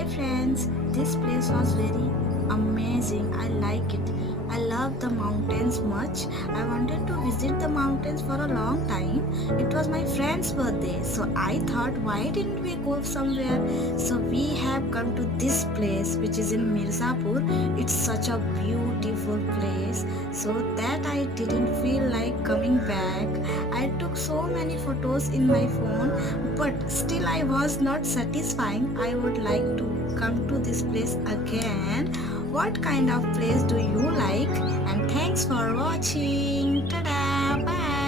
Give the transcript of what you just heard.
Hey friends, this place was very amazing. I like it. I love the mountains much. I wanted to visit the mountains for a long time. It was my friend's birthday, so I thought, why didn't we go somewhere? So we have come to this place, which is in Mirzapur. It's such a beautiful place, so that I didn't feel like coming back. I took so many photos in my phone, but still I was not satisfying. I would like to come to this place again. What kind of place do you like? And thanks for watching. Tada! Bye!